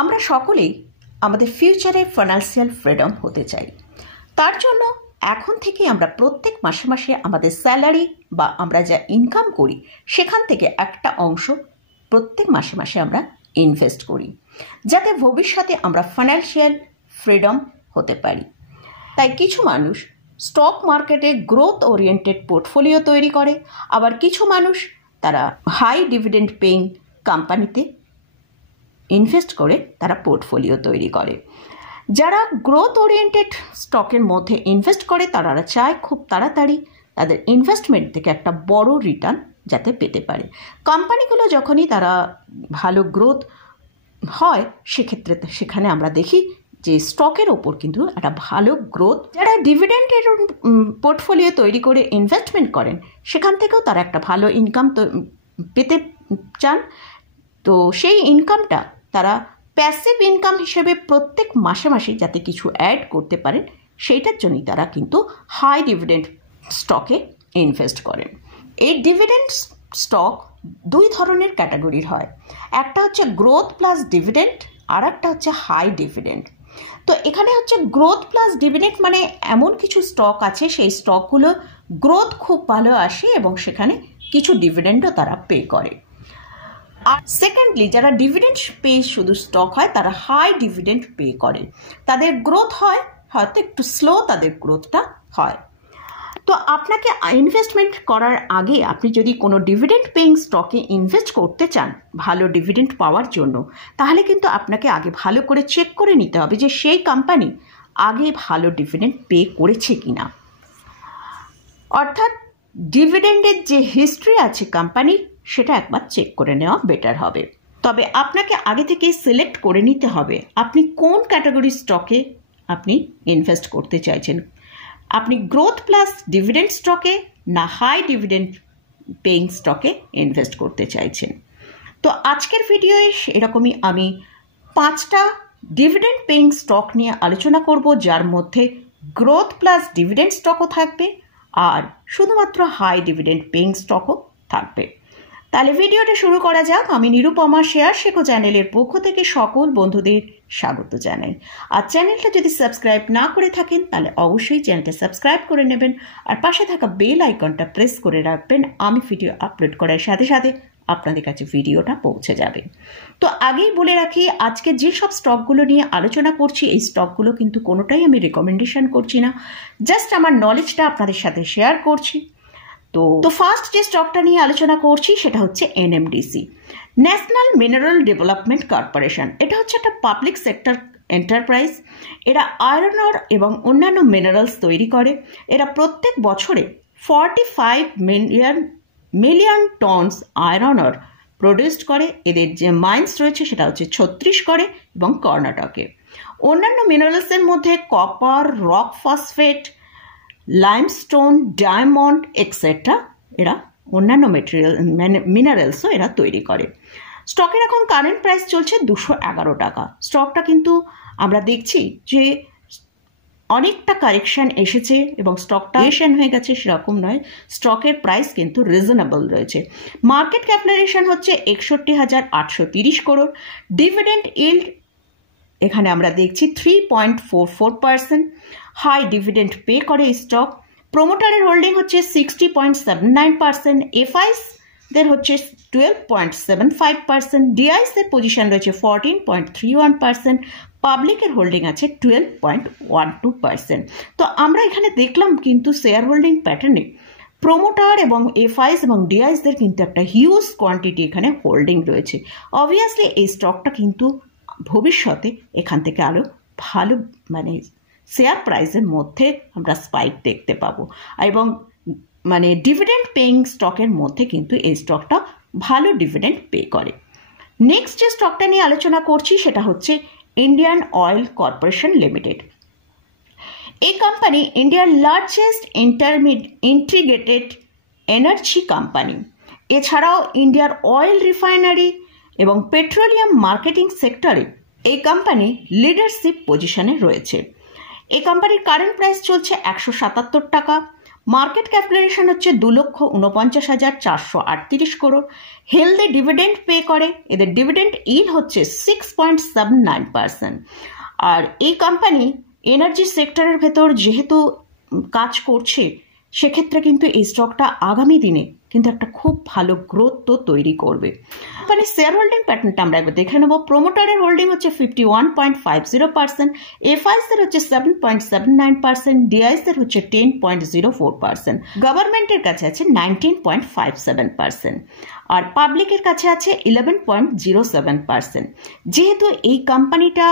আমরা সকলেই আমাদের ফিউচারে ফাইন্যান্সিয়াল ফ্রিডম হতে চাই। তার জন্য এখন থেকে আমরা প্রত্যেক মাসে মাসে আমাদের স্যালারি বা আমরা যা ইনকাম করি সেখান থেকে একটা অংশ প্রত্যেক মাসে মাসে আমরা ইনভেস্ট করি, যাতে ভবিষ্যতে আমরা ফাইন্যান্সিয়াল ফ্রিডম হতে পারি। তাই কিছু মানুষ স্টক মার্কেটে গ্রোথ ওরিয়েন্টেড পোর্টফোলিও তৈরি করে, আবার কিছু মানুষ তারা হাই ডিভিডেন্ড পেইং কোম্পানিতে ইনভেস্ট করে তারা পোর্টফোলিও তৈরি করে। যারা গ্রোথ ওরিয়েন্টেড স্টকের মধ্যে ইনভেস্ট করে তারা চায় খুব তাড়াতাড়ি তাদের ইনভেস্টমেন্ট থেকে একটা বড় রিটার্ন যাতে পেতে পারে। কোম্পানিগুলো যখনই তারা ভালো গ্রোথ হয় সেক্ষেত্রে সেখানে আমরা দেখি যে স্টকের ওপর কিন্তু একটা ভালো গ্রোথ। যারা ডিভিডেন্ডের পোর্টফোলিও তৈরি করে ইনভেস্টমেন্ট করেন সেখান থেকেও তারা একটা ভালো ইনকাম পেতে চান। তো সেই ইনকামটা তারা প্যাসিভ ইনকাম হিসেবে প্রত্যেক মাসে মাসে যাতে কিছু অ্যাড করতে পারেন সেইটার জন্যই তারা কিন্তু হাই ডিভিডেন্ড স্টকে ইনভেস্ট করেন। এই ডিভিডেন্ড স্টক দুই ধরনের ক্যাটাগরির হয়, একটা হচ্ছে গ্রোথ প্লাস ডিভিডেন্ড, আর একটা হচ্ছে হাই ডিভিডেন্ড। তো এখানে হচ্ছে গ্রোথ প্লাস ডিভিডেন্ড মানে এমন কিছু স্টক আছে সেই স্টকগুলো গ্রোথ খুব ভালো আসে এবং সেখানে কিছু ডিভিডেন্ডও তারা পে করে। আর সেকেন্ডলি যারা ডিভিডেন্ড পে শুধু স্টক হয় তারা হাই ডিভিডেন্ড পে করে, তাদের গ্রোথ হয় হয়তো একটু স্লো, তাদের গ্রোথটা হয়। তো আপনাকে ইনভেস্টমেন্ট করার আগে আপনি যদি কোনো ডিভিডেন্ড পেইং স্টকে ইনভেস্ট করতে চান ভালো ডিভিডেন্ড পাওয়ার জন্য, তাহলে কিন্তু আপনাকে আগে ভালো করে চেক করে নিতে হবে যে সেই কোম্পানি আগে ভালো ডিভিডেন্ড পে করেছে কিনা। অর্থাৎ ডিভিডেন্ডের যে হিস্ট্রি আছে কোম্পানির সেটা একবার চেক করে নেওয়া বেটার হবে। তবে আপনাকে আগে থেকে সিলেক্ট করে নিতে হবে আপনি কোন ক্যাটাগরির স্টকে আপনি ইনভেস্ট করতে চাইছেন। আপনি গ্রোথ প্লাস ডিভিডেন্ড স্টকে না হাই ডিভিডেন্ড পেইং স্টকে ইনভেস্ট করতে চাইছেন। তো আজকের ভিডিওয়ে এরকমই আমি 5টা ডিভিডেন্ড পেইং স্টক নিয়ে আলোচনা করব, যার মধ্যে গ্রোথ প্লাস ডিভিডেন্ড স্টকও থাকবে আর শুধুমাত্র হাই ডিভিডেন্ড পেইং স্টকও থাকবে। তাহলে ভিডিওটা শুরু করা যাক। আমি নিরুপমা শেয়ার শেখো চ্যানেলের পক্ষ থেকে সকল বন্ধুদের স্বাগত জানাই। আর চ্যানেলটা যদি সাবস্ক্রাইব না করে থাকেন তাহলে অবশ্যই চ্যানেলটা সাবস্ক্রাইব করে নেবেন আর পাশে থাকা বেল আইকনটা প্রেস করে রাখবেন। আমি ভিডিও আপলোড করার সাথে সাথে আপনাদের কাছে ভিডিওটা পৌঁছে যাবে। তো আগেই বলে রাখি আজকে যে সব স্টকগুলো নিয়ে আলোচনা করছি এই স্টকগুলো কিন্তু কোনোটাই আমি রেকমেন্ডেশন করছি না, জাস্ট আমার নলেজটা আপনাদের সাথে শেয়ার করছি। তো ফার্স্ট যে স্টকটা নিয়ে আলোচনা করছি সেটা হচ্ছে NMDC, national mineral development corporation. এটা হচ্ছে একটা পাবলিক সেক্টর এন্টারপ্রাইজ। এরা আয়রন অর এবং অন্যান্য মিনারেলস তৈরি করে। এরা প্রত্যেক বছরে 45 million tonnes iron or produced করে। এদের যে মাইন্স রয়েছে সেটা হচ্ছে ছত্তিশগড়ে এবং কর্ণাটকে। অন্যান্য মিনারেলসের মধ্যে copper, rock phosphate, limestone, diamond etcetera এরা অন্যান্য মিনারেলসও এরা তৈরি করে। স্টকের এখন কারেন্ট প্রাইস চলছে 211 টাকা। স্টকটা কিন্তু আমরা দেখছি যে অনেকটা কারেকশন এসেছে এবং স্টকটা হয়ে গেছে সেরকম নয়, স্টকের প্রাইস কিন্তু রিজনেবল রয়েছে। মার্কেট ক্যাপিটালাইজেশন হচ্ছে 61,830 করোড়। ডিভিডেন্ড ইল্ড এখানে আমরা দেখছি 3.44%। হাই ডিভিডেন্ড পে করে স্টক। প্রোমোটারের হোল্ডিং হচ্ছে 60.79%। এফআইসদের হচ্ছে 12.75%। ডিআইসের পজিশন রয়েছে 14.31%। পাবলিকের হোল্ডিং আছে 12.12%। তো আমরা এখানে দেখলাম কিন্তু শেয়ার হোল্ডিং প্যাটার্নে প্রোমোটার এবং এফআইস এবং ডিআইসদের কিন্তু একটা হিউজ কোয়ান্টিটি এখানে হোল্ডিং রয়েছে। অবভিয়াসলি এই স্টকটা কিন্তু ভবিষ্যতে এখান থেকে আরও ভালো শেয়ার প্রাইসের মধ্যে আমরা স্পাইক দেখতে পাবো এবং ডিভিডেন্ড পেইং স্টকের মধ্যে কিন্তু এই স্টকটা ভালো ডিভিডেন্ড পে করে। নেক্সট যে স্টকটা নিয়ে আলোচনা করছি সেটা হচ্ছে ইন্ডিয়ান অয়েল কর্পোরেশন লিমিটেড। এই কোম্পানি ইন্ডিয়ার লার্জেস্ট ইন্টিগ্রেটেড এনার্জি কোম্পানি। এছাড়াও ইন্ডিয়ার অয়েল রিফাইনারি এবং পেট্রোলিয়াম মার্কেটিং সেক্টরে এই কোম্পানি লিডারশিপ পজিশনে রয়েছে। এই কোম্পানির কারেন্ট প্রাইস চলছে 177 টাকা। মার্কেট ক্যাপিটালাইজেশন হচ্ছে 2,49,438 করোড়। হেলদি ডিভিডেন্ড পে করে, এদের ডিভিডেন্ড ইল হচ্ছে 6.79%। আর এই কোম্পানি এনার্জি সেক্টরের ভেতর যেহেতু কাজ করছে, সেক্ষেত্রে কিন্তু এই স্টকটা আগামী দিনে কিন্তু একটা খুব ভালো গ্রোথ তো তৈরি করবে। মানে শেয়ার হোল্ডিং প্যাটার্নটা আমরা একবার দেখে নেব। প্রোমোটারের হোল্ডিং হচ্ছে 51.50%, এফআইসের হচ্ছে 7.79%, ডিআইসের হচ্ছে 10.04%, গভর্নমেন্টের কাছে আছে 19.57%, আর পাবলিকের কাছে আছে 11.07%। যেহেতু এই কোম্পানিটা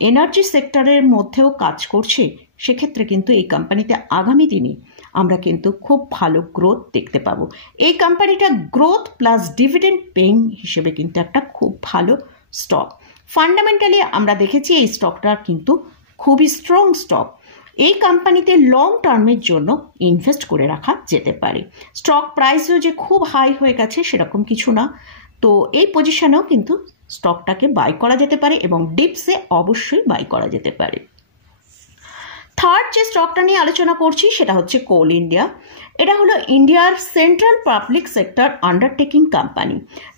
এনার্জি সেক্টরের মধ্যেও কাজ করছে, সেক্ষেত্রে কিন্তু এই কোম্পানিতে আগামী দিনে আমরা কিন্তু খুব ভালো গ্রোথ দেখতে পাবো। এই কোম্পানিটা গ্রোথ প্লাস ডিভিডেন্ড পেইং হিসেবে কিন্তু একটা খুব ভালো স্টক। ফান্ডামেন্টালি আমরা দেখেছি এই স্টকটা কিন্তু খুবই স্ট্রং স্টক। এই কোম্পানিতে লং টার্মের জন্য ইনভেস্ট করে রাখা যেতে পারে। স্টক প্রাইসও যে খুব হাই হয়ে গেছে সেরকম কিছু না, তো এই পজিশনেও কিন্তু স্টকটাকে বাই করা যেতে পারে এবং ডিপসে অবশ্যই বাই করা যেতে পারে। থার্ড যে স্টকটা নিয়ে আলোচনা করছি সেটা হচ্ছে কোল ইন্ডিয়া। এটা হলো ইন্ডিয়ার central public sector undertaking company,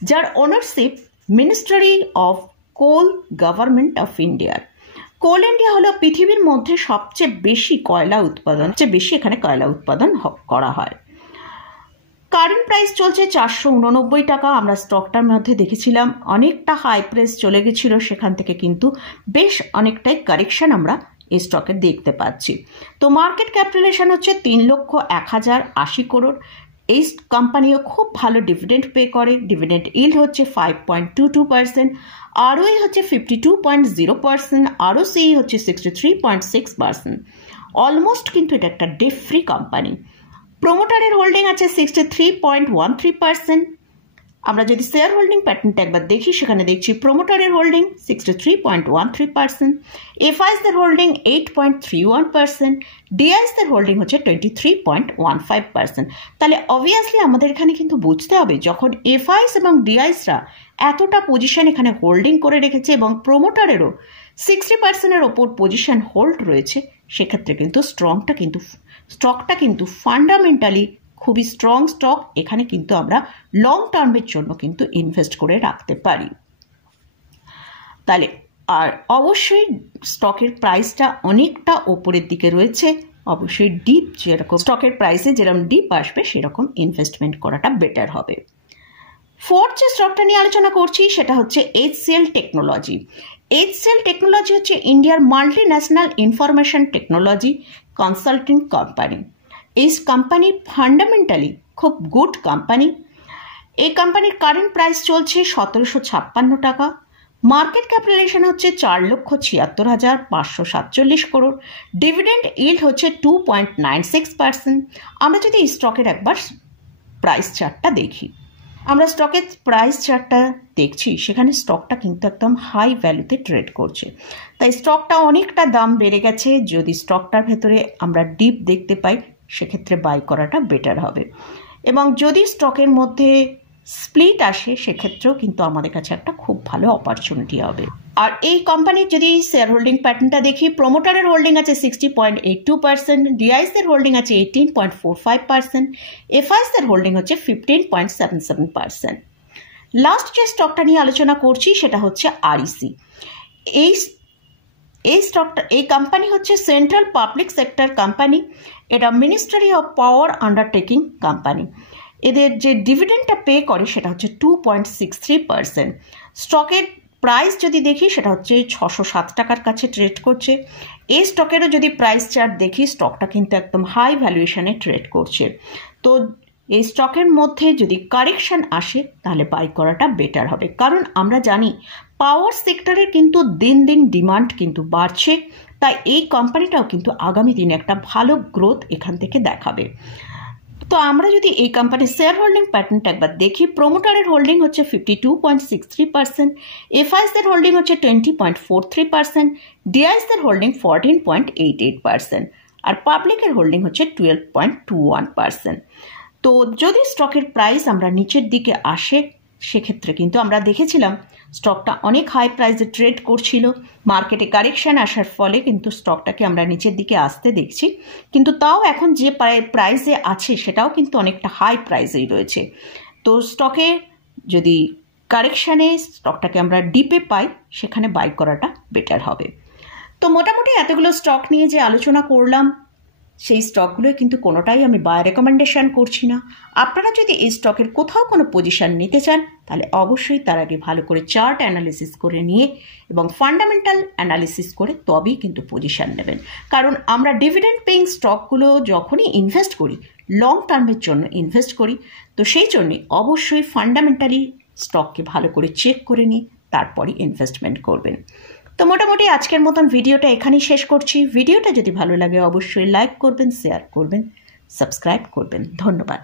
যার ownership ministry of coal government of ইন্ডিয়ার। কোল ইন্ডিয়া হলো পৃথিবীর মধ্যে সবচেয়ে বেশি কয়লা উৎপাদন, এখানে কয়লা উৎপাদন করা হয়। কারেন্ট প্রাইস চলছে 489 টাকা। আমরা স্টকটার মধ্যে দেখেছিলাম অনেকটা হাই প্রাইস চলে গেছিল, সেখান থেকে কিন্তু বেশ অনেকটাই কারেকশন আমরা এই স্টকে দেখতে পাচ্ছি। তো মার্কেট ক্যাপিটালাইজেশন হচ্ছে 3,01,080 করোড়। এই কোম্পানিও খুব ভালো ডিভিডেন্ড পে করে, ডিভিডেন্ড ইল্ড হচ্ছে 5.22%, আরওই হচ্ছে 52.0%, আরওসিই হচ্ছে 63.6%। অলমোস্ট কিন্তু এটা একটা ডেট ফ্রি কোম্পানি। প্রোমোটারের হোল্ডিং আছে 63.13%। আমরা যদি শেয়ার হোল্ডিং প্যাটার্নটা একবার দেখি, সেখানে দেখছি প্রোমোটারের হোল্ডিং 63.13%, এফআইসের হোল্ডিং 8.31%, ডিআইসের হোল্ডিং হচ্ছে 23.15%। তাহলে অবভিয়াসলি আমাদের এখানে কিন্তু বুঝতে হবে, যখন এফআইস এবং ডিআইসরা এতটা পজিশন এখানে হোল্ডিং করে রেখেছে এবং প্রোমোটারেরও 60%-এর ওপর পজিশন হোল্ড রয়েছে, সেক্ষেত্রে কিন্তু স্টকটা কিন্তু ফান্ডামেন্টালি খুবই স্ট্রং স্টক। এখানে কিন্তু আমরা লং টার্মের জন্য কিন্তু ইনভেস্ট করে রাখতে পারি। তাহলে আর অবশ্যই স্টকের প্রাইসটা অনেকটা ওপরের দিকে রয়েছে, অবশ্যই ডিপ যেরকম স্টকের প্রাইসে যেরকম ডিপ আসবে সেরকম ইনভেস্টমেন্ট করাটা বেটার হবে। ফোর্থ যে স্টকটা নিয়ে আলোচনা করছি সেটা হচ্ছে HCL টেকনোলজি। HCL টেকনোলজি হচ্ছে ইন্ডিয়ার multi national information technology consulting company. এই কোম্পানি ফান্ডামেন্টালি খুব গুড কোম্পানি। এই কোম্পানির কারেন্ট প্রাইস চলছে 1,756 টাকা। মার্কেট ক্যাপিটালাইজেশন হচ্ছে 4,76,547 করোড়। ডিভিডেন্ড ইল্ড হচ্ছে 2.96%। আমরা যদি এই স্টকের একবার প্রাইস চার্টটা দেখি, আমরা স্টকের প্রাইস চার্টটা দেখছি, সেখানে স্টকটা কিন্তু একদম হাই ভ্যালুতে ট্রেড করছে। তাই স্টকটা অনেকটা দাম বেড়ে গেছে। যদি স্টকটার ভেতরে আমরা ডিপ দেখতে পাই, সেক্ষেত্রে বাই করাটা বেটার হবে। এবং যদি স্টকের মধ্যে স্প্লিট আসে, সেক্ষেত্রেও কিন্তু আমাদের কাছে একটা খুব ভালো অপরচুনিটি হবে। আর এই কোম্পানির যদি শেয়ার হোল্ডিং প্যাটার্নটা দেখি, প্রোমোটারের হোল্ডিং আছে 60.82%, ডিআইসের হোল্ডিং আছে 18.45%, এফআইসের হোল্ডিং হচ্ছে 15.77%। লাস্ট যে স্টকটা নিয়ে আলোচনা করছি সেটা হচ্ছে আরইসি। এই কোম্পানি হচ্ছে সেন্ট্রাল পাবলিক সেক্টর কোম্পানি। এটা ministry of power undertaking company. এদের যে ডিভিডেন্ডটা পে করে সেটা হচ্ছে 2.63%। স্টকের প্রাইস যদি দেখি, সেটা হচ্ছে 607 টাকার কাছে ট্রেড করছে। এই স্টকেরও যদি প্রাইস চার্ট দেখি, স্টকটা কিন্তু একদম হাই ভ্যালুয়েশনে ট্রেড করছে। তো এই স্টকের মধ্যে যদি কারেকশন আসে, তাহলে বাই করাটা বেটার হবে। কারণ আমরা জানি পাওয়ার সেক্টরের কিন্তু দিন দিন ডিমান্ড কিন্তু বাড়ছে, তাই এই কোম্পানিটাও কিন্তু আগামী দিনে একটা ভালো গ্রোথ এখান থেকে দেখাবে। তো আমরা যদি এই কোম্পানির শেয়ার হোল্ডিং প্যাটার্নটা একবার দেখি, প্রোমোটারের হোল্ডিং হচ্ছে 52.63%, এফআইসের হোল্ডিং হচ্ছে 20.43%, ডিআইসের হোল্ডিং 14.88%, আর পাবলিকের হোল্ডিং হচ্ছে 12.21%। তো যদি স্টকের প্রাইস আমরা নিচের দিকে আসে, সেক্ষেত্রে কিন্তু আমরা দেখেছিলাম স্টকটা অনেক হাই প্রাইসে ট্রেড করছিল। মার্কেটে কারেকশান আসার ফলে কিন্তু স্টকটাকে আমরা নিচের দিকে আসতে দেখছি, কিন্তু তাও এখন যে প্রাইসে আছে সেটাও কিন্তু অনেকটা হাই প্রাইসেই রয়েছে। তো স্টকে যদি কারেকশানে স্টকটাকে আমরা ডিপে পাই, সেখানে বাই করাটা বেটার হবে। তো মোটামুটি এতগুলো স্টক নিয়ে যে আলোচনা করলাম, সেই স্টকগুলো কিন্তু কোনোটাই আমি বাই রেকমেন্ডেশন করছি না। আপনারা যদি এই স্টকের কোথাও কোনো পজিশন নিতে চান, তাহলে অবশ্যই তার আগে ভালো করে চার্ট অ্যানালিসিস করে নিয়ে এবং ফান্ডামেন্টাল অ্যানালিসিস করে তবেই কিন্তু পজিশন নেবেন। কারণ আমরা ডিভিডেন্ড পেইং স্টকগুলো যখনই ইনভেস্ট করি, লং টার্মের জন্য ইনভেস্ট করি, তো সেই জন্যে অবশ্যই ফান্ডামেন্টালি স্টককে ভালো করে চেক করে নিয়ে তারপরই ইনভেস্টমেন্ট করবেন। তো মোটামুটি আজকের মতন ভিডিওটা এখানেই শেষ করছি। ভিডিওটা যদি ভালো লাগে অবশ্যই লাইক করবেন, শেয়ার করবেন, সাবস্ক্রাইব করবেন। ধন্যবাদ।